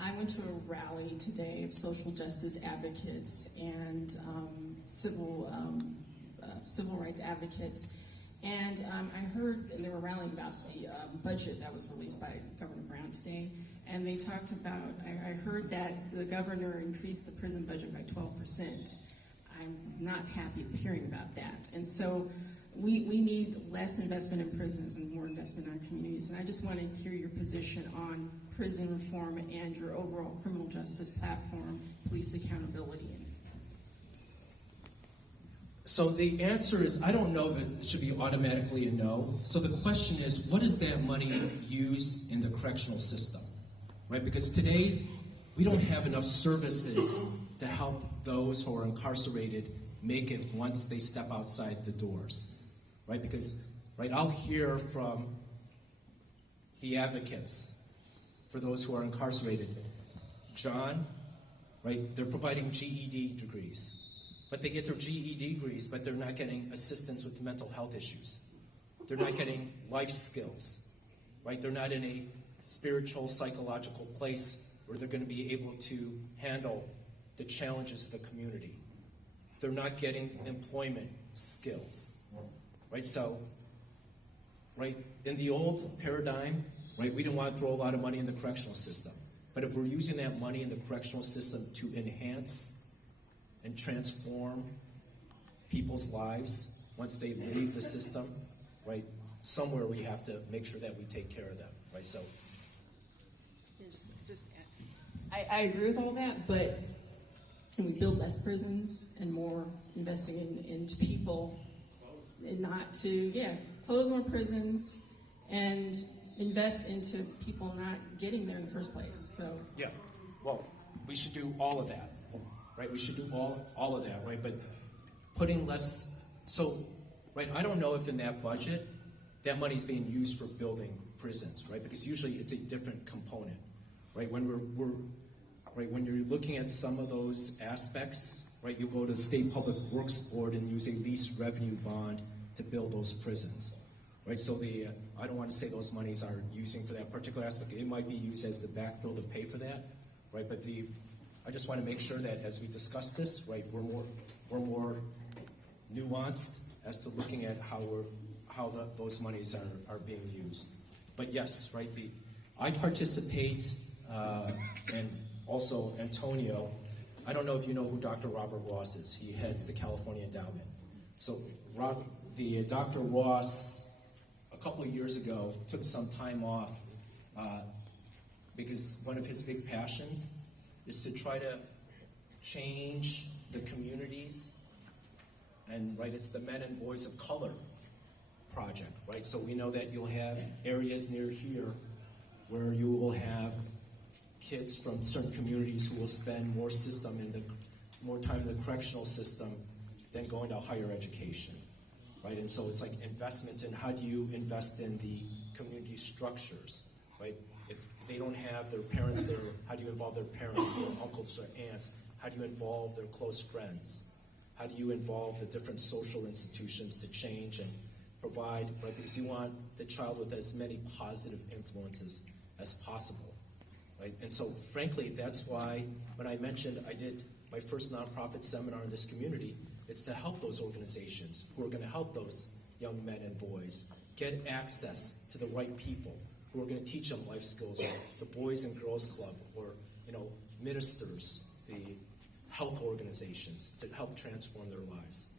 I went to a rally today of social justice advocates and civil rights advocates, and I heard, and they were rallying about the budget that was released by Governor Brown today, and they talked about, I heard that the governor increased the prison budget by 12%. I'm not happy hearing about that, and so we need less investment in prisons and more investment in our communities, and I just want to hear your position on prison reform and your overall criminal justice platform, police accountability. So the answer is, I don't know that it should be automatically a no. So the question is, what is that money used in the correctional system, right? Because today, we don't have enough services to help those who are incarcerated make it once they step outside the doors, right? Because, right, I'll hear from the advocates for those who are incarcerated. John, right, they're providing GED degrees. But they get their GED degrees, but they're not getting assistance with mental health issues. They're not getting life skills, right? They're not in a spiritual, psychological place where they're going to be able to handle the challenges of the community. They're not getting employment skills, right? So, right, in the old paradigm, right, we didn't want to throw a lot of money in the correctional system. But if we're using that money in the correctional system to enhance and transform people's lives once they leave the system, right? Somewhere we have to make sure that we take care of them, right? So, I agree with all that, but can we build less prisons and more investing into people, and not to close more prisons and invest into people not getting there in the first place? So yeah, well, we should do all of that. Right, we should do all of that, right? But putting less, so, right, I don't know if in that budget, that money is being used for building prisons, right? Because usually it's a different component, right? When when you're looking at some of those aspects, right, you go to the State Public Works Board and use a lease revenue bond to build those prisons, right? So I don't want to say those monies are using for that particular aspect. It might be used as the backfill to pay for that, right? But I just want to make sure that as we discuss this, right, we're more nuanced as to looking at how those monies are being used. But yes, right, I participate, and also Antonio. I don't know if you know who Dr. Robert Ross is. He heads the California Endowment. So Dr. Ross, a couple of years ago, took some time off because one of his big passions is to try to change the communities, and right, it's the Men and Boys of Color project, right? So we know that you'll have areas near here where you will have kids from certain communities who will spend more time in the correctional system than going to higher education, right? And so it's like investments in how do you invest in the community structures, right? If they don't have their parents there, how do you involve their parents, their uncles or aunts? How do you involve their close friends? How do you involve the different social institutions to change and provide, right? Because you want the child with as many positive influences as possible, right? And so, frankly, that's why when I mentioned I did my first nonprofit seminar in this community, it's to help those organizations who are going to help those young men and boys get access to the right people who are going to teach them life skills, or the Boys and Girls Club, or ministers, the health organizations, to help transform their lives.